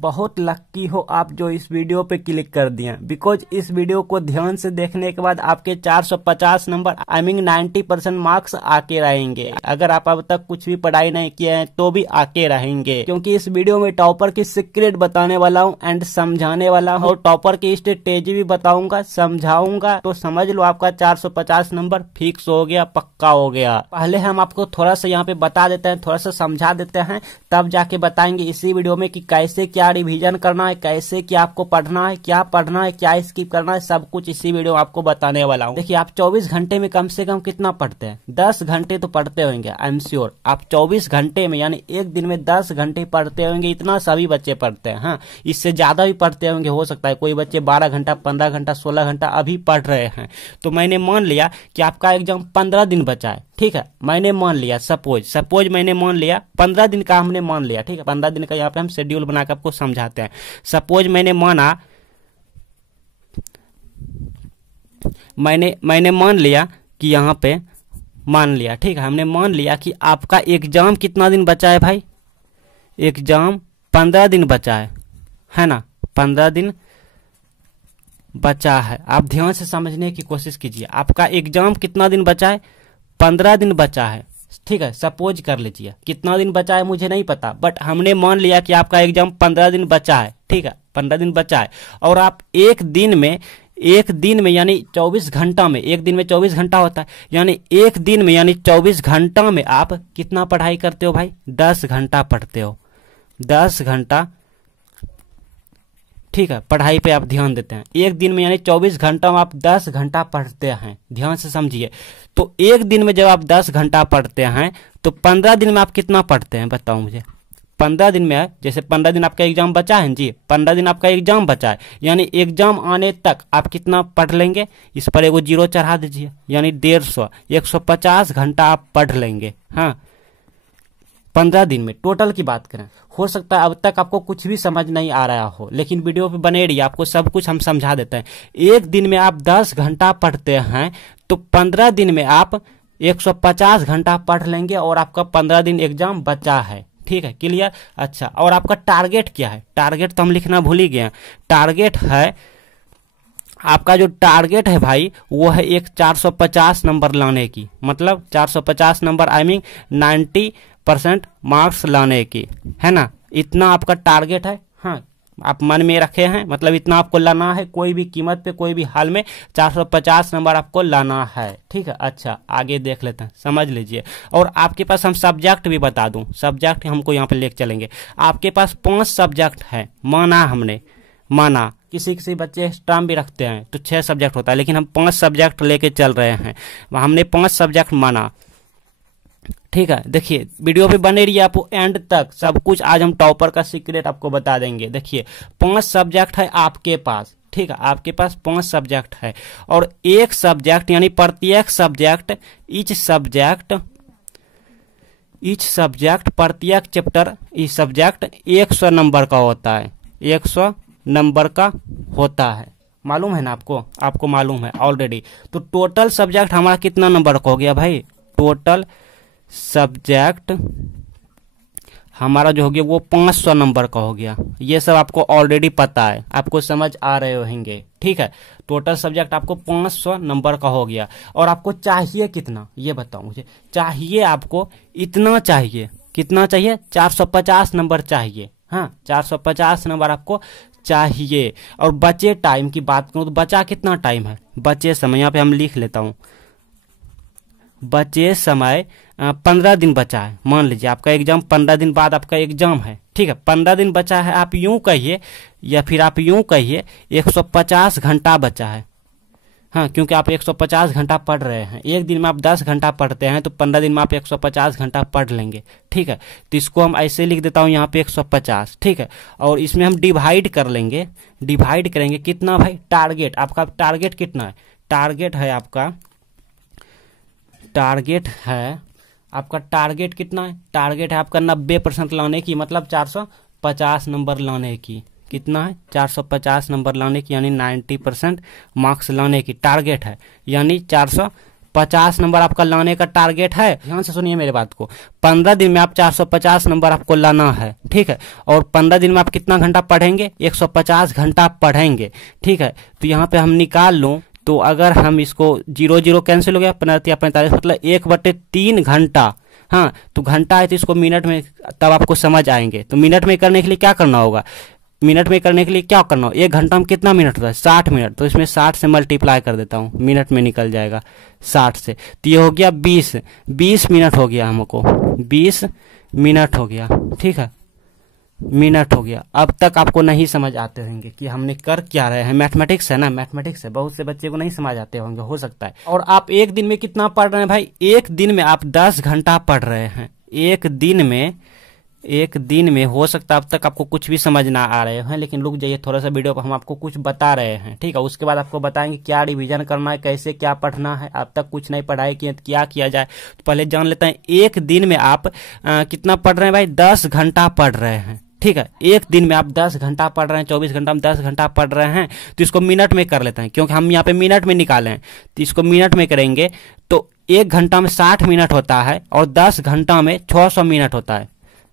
बहुत लक्की हो आप जो इस वीडियो पे क्लिक कर दिए, बिकॉज इस वीडियो को ध्यान से देखने के बाद आपके 450 नंबर आई मीन 90% मार्क्स आके रहेंगे। अगर आप अब तक कुछ भी पढ़ाई नहीं किए हैं तो भी आके रहेंगे, क्योंकि इस वीडियो में टॉपर की सीक्रेट बताने वाला हूँ एंड समझाने वाला हूँ, और टॉपर की स्ट्रेटेजी भी बताऊंगा, समझाऊंगा। तो समझ लो आपका 450 नंबर फिक्स हो गया, पक्का हो गया। पहले हम आपको थोड़ा सा यहाँ पे बता देते हैं, थोड़ा सा समझा देते हैं, तब जाके बताएंगे इसी वीडियो में कि कैसे क्या रिवीजन करना है, कैसे क्या आपको पढ़ना है, क्या पढ़ना है, क्या स्किप करना है, सब कुछ इसी वीडियो में आपको बताने वाला हूँ। देखिए, आप 24 घंटे में कम से कम कितना पढ़ते हैं? 10 घंटे तो पढ़ते होंगे, आई एम श्योर। आप 24 घंटे में यानी एक दिन में 10 घंटे पढ़ते होंगे, इतना सभी बच्चे पढ़ते हैं। हाँ, इससे ज्यादा भी पढ़ते होंगे, हो सकता है कोई बच्चे 12 घंटा, 15 घंटा, 16 घंटा अभी पढ़ रहे हैं। तो मैंने मान लिया कि आपका एग्जाम 15 दिन बचा है, ठीक है। मैंने मान लिया, सपोज मैंने मान लिया 15 दिन का, हमने मान लिया, ठीक है। 15 दिन का यहाँ पे हम शेड्यूल बनाकर आपको समझाते हैं। सपोज मैंने मान लिया कि यहाँ पे मान लिया, ठीक है। हमने मान लिया कि आपका एग्जाम कितना दिन बचा है भाई? एग्जाम 15 दिन बचा है ना? 15 दिन बचा है। आप ध्यान से समझने की कोशिश कीजिए। आपका एग्जाम कितना दिन बचा है? 15 दिन बचा है, ठीक है। सपोज कर लीजिए, कितना दिन बचा है मुझे नहीं पता, बट हमने मान लिया कि आपका एग्जाम 15 दिन बचा है, ठीक है। 15 दिन बचा है, और आप एक दिन में यानी 24 घंटा में, एक दिन में 24 घंटा होता है, यानी एक दिन में यानी 24 घंटा में आप कितना पढ़ाई करते हो भाई? 10 घंटा पढ़ते हो, 10 घंटा, ठीक है। पढ़ाई पे आप ध्यान देते हैं। एक दिन में यानी 24 घंटा में आप 10 घंटा पढ़ते हैं, ध्यान से समझिए। तो एक दिन में जब आप 10 घंटा पढ़ते हैं तो 15 दिन में आप कितना पढ़ते हैं बताओ मुझे? 15 दिन में, जैसे 15 दिन आपका एग्जाम बचा है जी, 15 दिन आपका एग्जाम बचा है, यानी एग्जाम आने तक आप कितना पढ़ लेंगे? इस पर एगो 0 चढ़ा दीजिए, यानी 150, 150 घंटा आप पढ़ लेंगे। हाँ, 15 दिन में टोटल की बात करें। हो सकता है अब तक आपको कुछ भी समझ नहीं आ रहा हो, लेकिन वीडियो पे बने रहिए, आपको सब कुछ हम समझा देते हैं। एक दिन में आप 10 घंटा पढ़ते हैं तो 15 दिन में आप 150 घंटा पढ़ लेंगे, और आपका 15 दिन एग्जाम बचा है, ठीक है। क्लियर? अच्छा, और आपका टारगेट क्या है? टारगेट तो हम लिखना भूल ही गए। टारगेट है, आपका जो टारगेट है भाई वो है एक 450 नंबर लाने की, मतलब 450 नंबर आई मीन 90% मार्क्स लाने की, है ना? इतना आपका टारगेट है। हाँ, आप मन में रखे हैं, मतलब इतना आपको लाना है, कोई भी कीमत पे, कोई भी हाल में 450 नंबर आपको लाना है, ठीक है। अच्छा, आगे देख लेते हैं, समझ लीजिए। और आपके पास हम सब्जेक्ट भी बता दूं, सब्जेक्ट हमको यहाँ पे लेके चलेंगे। आपके पास 5 सब्जेक्ट है, माना किसी बच्चे टर्म भी रखते हैं तो 6 सब्जेक्ट होता है, लेकिन हम 5 सब्जेक्ट लेके चल रहे हैं। हमने 5 सब्जेक्ट माना, ठीक है। देखिए, वीडियो पे बने रहिए, आपको एंड तक सब कुछ आज हम टॉपर का सीक्रेट आपको बता देंगे। देखिए, 5 सब्जेक्ट है आपके पास, ठीक है। आपके पास 5 सब्जेक्ट है, और एक सब्जेक्ट यानी प्रत्येक सब्जेक्ट, ईच सब्जेक्ट प्रत्येक चैप्टर, इस सब्जेक्ट 100 नंबर का होता है, 100 नंबर का होता है। मालूम है ना आपको मालूम है ऑलरेडी। तो टोटल सब्जेक्ट हमारा कितना नंबर का हो गया भाई? टोटल सब्जेक्ट हमारा जो हो गया वो 500 नंबर का हो गया। ये सब आपको ऑलरेडी पता है, आपको समझ आ रहे होंगे, ठीक है। टोटल सब्जेक्ट आपको 500 नंबर का हो गया, और आपको चाहिए कितना ये बताओ मुझे? चाहिए आपको इतना चाहिए, कितना चाहिए? 450 नंबर चाहिए। हाँ, 450 नंबर आपको चाहिए। और बचे टाइम की बात करूं तो बचा कितना टाइम है? बचे समय यहाँ पे हम लिख लेता हूं, बचे समय 15 दिन बचा है। मान लीजिए आपका एग्जाम 15 दिन बाद आपका एग्जाम है, ठीक है। 15 दिन बचा है, आप यूं कहिए, या फिर आप यूं कहिए 150 घंटा बचा है। हाँ, क्योंकि आप 150 घंटा पढ़ रहे हैं। एक दिन में आप 10 घंटा पढ़ते हैं तो 15 दिन में आप 150 घंटा पढ़ लेंगे, ठीक है। तो इसको हम ऐसे लिख देता हूँ यहाँ पे 150, ठीक है। और इसमें हम डिवाइड कर लेंगे, डिवाइड करेंगे कितना भाई? टारगेट आपका, टारगेट कितना है? टारगेट है आपका टारगेट कितना है? टारगेट है आपका 90% लाने की, मतलब 450 नंबर लाने की। कितना है? 450 नंबर लाने की, यानी 90% मार्क्स लाने की टारगेट है, यानी 450 नंबर आपका लाने का टारगेट है। ध्यान से सुनिए मेरे बात को, 15 दिन में आप 450 नंबर आपको लाना है, ठीक है। और 15 दिन में आप कितना घंटा पढ़ेंगे? 150 घंटा पढ़ेंगे, ठीक है। तो यहाँ पे हम निकाल लूं, तो अगर हम इसको 0 0 कैंसिल हो गया, 45 मतलब 1/3 घंटा। हाँ, तो घंटा है तो इसको मिनट में तब आपको समझ आएंगे। तो मिनट में करने के लिए क्या करना होगा? मिनट में करने के लिए क्या करना हो? 1 घंटा में कितना मिनट होता है? 60 मिनट। तो इसमें 60 से मल्टीप्लाई कर देता हूँ, मिनट में निकल जाएगा 60 से। तो ये हो गया 20 मिनट हो गया हमको, 20 मिनट हो गया, ठीक है, मिनट हो गया। अब तक आपको नहीं समझ आते होंगे कि हमने कर क्या रहे हैं। मैथमेटिक्स है ना, मैथमेटिक्स है, बहुत से बच्चे को नहीं समझ आते होंगे, हो सकता है। और आप एक दिन में कितना पढ़ रहे हैं भाई? एक दिन में आप 10 घंटा पढ़ रहे हैं। एक दिन में हो सकता है अब तक आपको कुछ भी समझ ना आ रहे हैं, लेकिन रुक जाइए, थोड़ा सा वीडियो पर हम आपको कुछ बता रहे हैं, ठीक है। उसके बाद आपको बताएंगे क्या रिवीजन करना है, कैसे क्या पढ़ना है। अब तक कुछ नहीं पढ़ाई किए तो क्या किया जाए, तो पहले जान लेते हैं। एक दिन में आप कितना पढ़ रहे हैं भाई? 10 घंटा पढ़ रहे हैं, ठीक है। एक दिन में आप 10 घंटा पढ़ रहे हैं, 24 घंटा में 10 घंटा पढ़ रहे हैं। तो इसको मिनट में कर लेते हैं, क्योंकि हम यहाँ पे मिनट में निकाले हैं। तो इसको मिनट में करेंगे तो 1 घंटा में 60 मिनट होता है और 10 घंटा में 600 मिनट होता है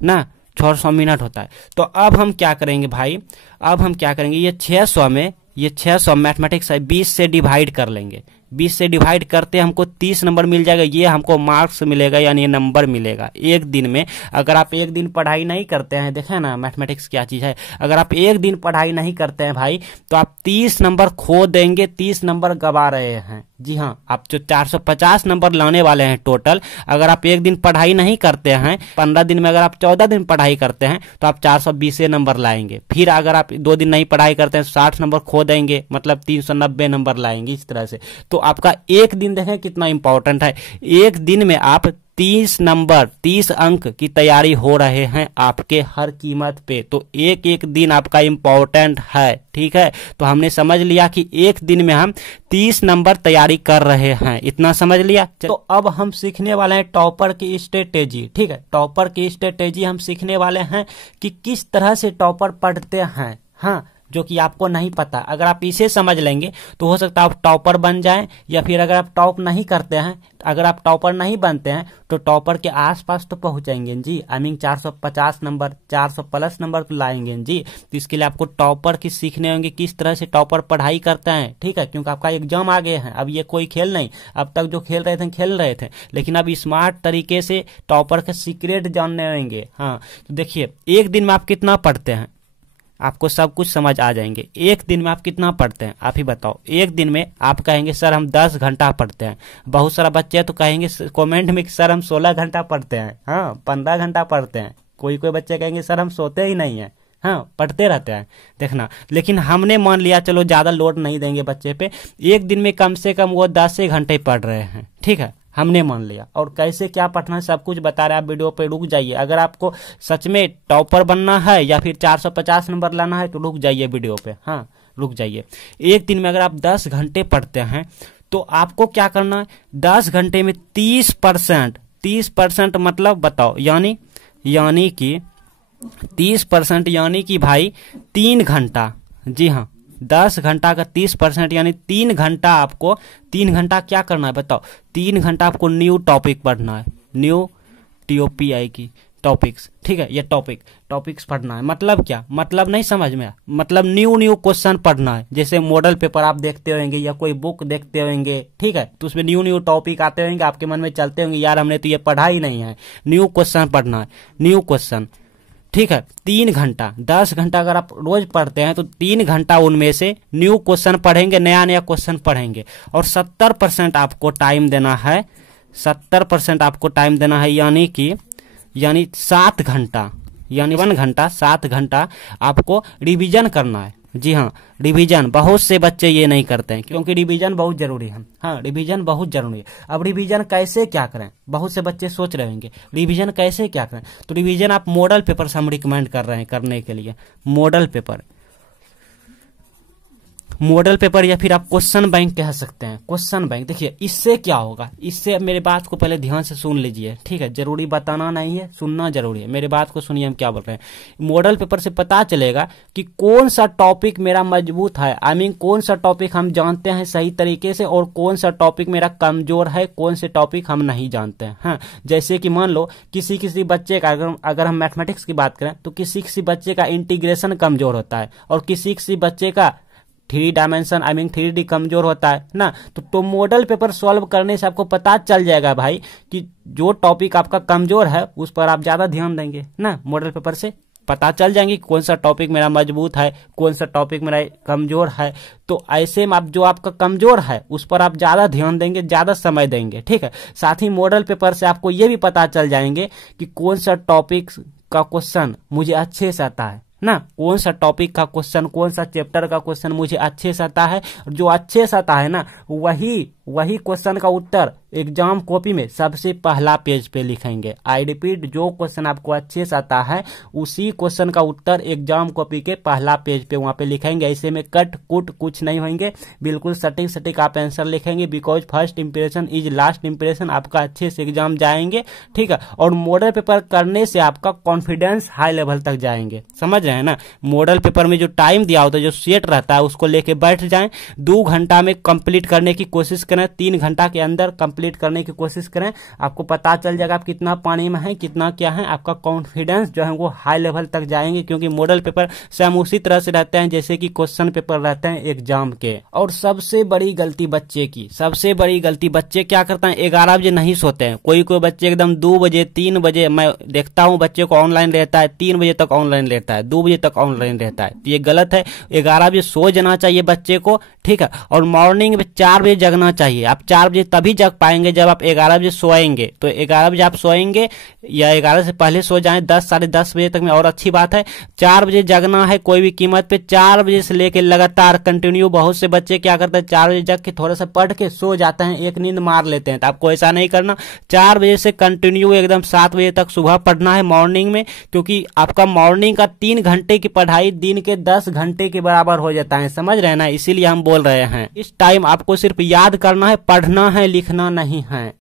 ना, 600 मिनट होता है। तो अब हम क्या करेंगे भाई? अब हम क्या करेंगे, ये 600 मैथमेटिक्स है, 20 से डिवाइड कर लेंगे। 20 से डिवाइड करते हमको 30 नंबर मिल जाएगा। ये हमको मार्क्स मिलेगा, यानी नंबर मिलेगा एक दिन में। अगर आप एक दिन पढ़ाई नहीं करते हैं, देखें ना मैथमेटिक्स क्या चीज है, अगर आप एक दिन पढ़ाई नहीं करते हैं भाई, तो आप 30 नंबर खो देंगे, 30 नंबर गवा रहे हैं। जी हाँ, आप जो 450 नंबर लाने वाले हैं टोटल, अगर आप एक दिन पढ़ाई नहीं करते हैं, 15 दिन में अगर आप 14 दिन पढ़ाई करते हैं, तो आप 420 नंबर लाएंगे। फिर अगर आप 2 दिन नहीं पढ़ाई करते हैं, 60 नंबर खो देंगे, मतलब 390 नंबर लाएंगे, इस तरह से। तो आपका एक दिन देखें कितना इंपॉर्टेंट है। एक दिन में आप 30 अंक की तैयारी हो रहे हैं आपके हर कीमत पे। तो एक एक दिन आपका इंपॉर्टेंट है, ठीक है। तो हमने समझ लिया कि एक दिन में हम 30 नंबर तैयारी कर रहे हैं, इतना समझ लिया। तो अब हम सीखने वाले हैं टॉपर की स्ट्रेटेजी, ठीक है। टॉपर की स्ट्रेटेजी हम सीखने वाले हैं कि किस तरह से टॉपर पढ़ते हैं, हाँ, जो कि आपको नहीं पता। अगर आप इसे समझ लेंगे तो हो सकता है आप टॉपर बन जाएं, या फिर अगर आप टॉप नहीं करते हैं, अगर आप टॉपर नहीं बनते हैं, तो टॉपर के आसपास तो पहुंचेंगे जी। I mean 450 number, 400 plus number तो लाएंगे जी। तो इसके लिए आपको टॉपर की सीखने होंगे, किस तरह से टॉपर पढ़ाई करते हैं, ठीक है। क्योंकि आपका एग्जाम आ गए हैं, अब ये कोई खेल नहीं। अब तक जो खेल रहे थे, लेकिन अब स्मार्ट तरीके से टॉपर के सीक्रेट जानने होंगे। हाँ, तो देखिए, एक दिन में आप कितना पढ़ते हैं, आपको सब कुछ समझ आ जाएंगे। एक दिन में आप कितना पढ़ते हैं, आप ही बताओ। एक दिन में आप कहेंगे सर हम 10 घंटा पढ़ते हैं। बहुत सारा बच्चे तो कहेंगे कमेंट में कि सर हम 16 घंटा पढ़ते हैं, हाँ, 15 घंटा पढ़ते हैं। कोई बच्चे कहेंगे सर हम सोते ही नहीं है, हाँ, पढ़ते रहते हैं, देखना। लेकिन हमने मान लिया चलो ज्यादा लोड नहीं देंगे बच्चे पे, एक दिन में कम से कम वो 10 घंटे पढ़ रहे हैं, ठीक है, हमने मान लिया। और कैसे क्या पढ़ना है सब कुछ बता रहे हैं, आप वीडियो पे रुक जाइए। अगर आपको सच में टॉपर बनना है या फिर 450 नंबर लाना है तो रुक जाइए वीडियो पे, हाँ, रुक जाइए। एक दिन में अगर आप 10 घंटे पढ़ते हैं तो आपको क्या करना है? 10 घंटे में 30% मतलब बताओ, यानी कि 30% यानी कि भाई 3 घंटा। जी हाँ, 10 घंटा का 30% यानी 3 घंटा आपको, 3 घंटा क्या करना है बताओ? 3 घंटा आपको न्यू टॉपिक पढ़ना है, न्यू TOPI की टॉपिक्स, ठीक है। ये टॉपिक्स पढ़ना है। मतलब क्या? मतलब नहीं समझ में, मतलब न्यू क्वेश्चन पढ़ना है। जैसे मॉडल पेपर आप देखते होंगे या कोई बुक देखते होंगे, ठीक है, तो उसमें न्यू टॉपिक आते होंगे, आपके मन में चलते होंगे यार हमने तो ये पढ़ा ही नहीं है। न्यू क्वेश्चन पढ़ना है, न्यू क्वेश्चन, ठीक है। 3 घंटा, 10 घंटा अगर आप रोज पढ़ते हैं तो 3 घंटा उनमें से न्यू क्वेश्चन पढ़ेंगे, नया क्वेश्चन पढ़ेंगे। और 70% आपको टाइम देना है, 70% आपको टाइम देना है, यानी 7 घंटा, यानी 1 घंटा, 7 घंटा आपको रिवीजन करना है। जी हाँ, रिवीजन। बहुत से बच्चे ये नहीं करते हैं, क्योंकि रिवीजन बहुत जरूरी है। हाँ, रिवीजन बहुत जरूरी है। अब रिवीजन कैसे क्या करें, बहुत से बच्चे सोच रहे होंगे रिवीजन कैसे क्या करें। तो रिवीजन आप मॉडल पेपर से हम रिकमेंड कर रहे हैं करने के लिए। मॉडल पेपर मॉडल पेपर या फिर आप क्वेश्चन बैंक कह सकते हैं। क्वेश्चन बैंक देखिए इससे क्या होगा, इससे मेरे बात को पहले ध्यान से सुन लीजिए, ठीक है, जरूरी बताना नहीं है, सुनना जरूरी है, मेरे बात को सुनिए हम क्या बोल रहे हैं। मॉडल पेपर से पता चलेगा कि कौन सा टॉपिक मेरा मजबूत है, आई मीन कौन सा टॉपिक हम जानते हैं सही तरीके से और कौन सा टॉपिक मेरा कमजोर है, कौन से टॉपिक हम नहीं जानते हैं। हाँ, जैसे कि मान लो किसी बच्चे का अगर हम मैथमेटिक्स की बात करें तो किसी बच्चे का इंटीग्रेशन कमजोर होता है और किसी बच्चे का 3 डायमेंशन आई मीन 3D कमजोर होता है ना। तो मॉडल पेपर सॉल्व करने से आपको पता चल जाएगा भाई कि जो टॉपिक आपका कमजोर है उस पर आप ज्यादा ध्यान देंगे ना। मॉडल पेपर से पता चल जाएंगे कौन सा टॉपिक मेरा मजबूत है, कौन सा टॉपिक मेरा कमजोर है। तो ऐसे में आप जो आपका कमजोर है उस पर आप ज्यादा ध्यान देंगे, ज्यादा समय देंगे, ठीक है। साथ ही मॉडल पेपर से आपको ये भी पता चल जाएंगे कि कौन सा टॉपिक का क्वेश्चन मुझे अच्छे से आता है ना, कौन सा टॉपिक का क्वेश्चन, कौन सा चैप्टर का क्वेश्चन मुझे अच्छे से आता है। जो अच्छे से आता है ना वही क्वेश्चन का उत्तर एग्जाम कॉपी में सबसे पहला पेज पे लिखेंगे। आई रिपीट, जो क्वेश्चन आपको अच्छे से आता है उसी क्वेश्चन का उत्तर एग्जाम कॉपी के पहला पेज पे वहां पे लिखेंगे। ऐसे में कट कुट कुछ नहीं होंगे, बिल्कुल सटीक आप आंसर लिखेंगे, because first impression is last impression. आपका अच्छे से एग्जाम जाएंगे, ठीक है। और मॉडल पेपर करने से आपका कॉन्फिडेंस हाई लेवल तक जाएंगे, समझ रहे हैं ना। मॉडल पेपर में जो टाइम दिया होता है, जो सेट रहता है, उसको लेके बैठ जाएं, 2 घंटा में कंप्लीट करने की कोशिश करें, 3 घंटा के अंदर कंप्लीट करने की कोशिश करें। आपको पता चल जाएगा आप कितना पानी में है, कितना क्या है। आपका कॉन्फिडेंस जो है वो हाई लेवल तक जाएंगे, क्योंकि मॉडल पेपर सेम उसी तरह से रहते हैं जैसे कि क्वेश्चन पेपर रहते हैं एग्जाम के। और सबसे बड़ी गलती बच्चे क्या करते हैं, 11 बजे नहीं सोते हैं। कोई बच्चे एकदम 2 बजे 3 बजे, मैं देखता हूं बच्चे को ऑनलाइन रहता है, 3 बजे तक ऑनलाइन रहता है, 2 बजे तक ऑनलाइन रहता है। ये गलत है। 11 बजे सो जाना चाहिए बच्चे को, ठीक है। और मॉर्निंग में 4 बजे जगना चाहिए। आप 4 बजे तभी जग पाएंगे जब आप 11 बजे सोएंगे। तो 11 बजे आप सोएंगे या 11 से पहले सो जाएं, 10 साढ़े 10 बजे तक में, और अच्छी बात है। 4 बजे जगना है कोई भी कीमत पे। 4 बजे से लेके लगातार कंटिन्यू, बहुत से बच्चे क्या करते हैं 4 बजे जग के थोड़ा सा पढ़ के सो जाते हैं, एक नींद मार लेते हैं। तो आपको ऐसा नहीं करना। 4 बजे से कंटिन्यू एकदम 7 बजे तक सुबह पढ़ना है मॉर्निंग में, क्योंकि आपका मॉर्निंग का 3 घंटे की पढ़ाई दिन के 10 घंटे के बराबर हो जाता है, समझ रहे हैं ना। इसीलिए हम बोल रहे हैं इस टाइम आपको सिर्फ याद करना है, पढ़ना है, लिखना नहीं है।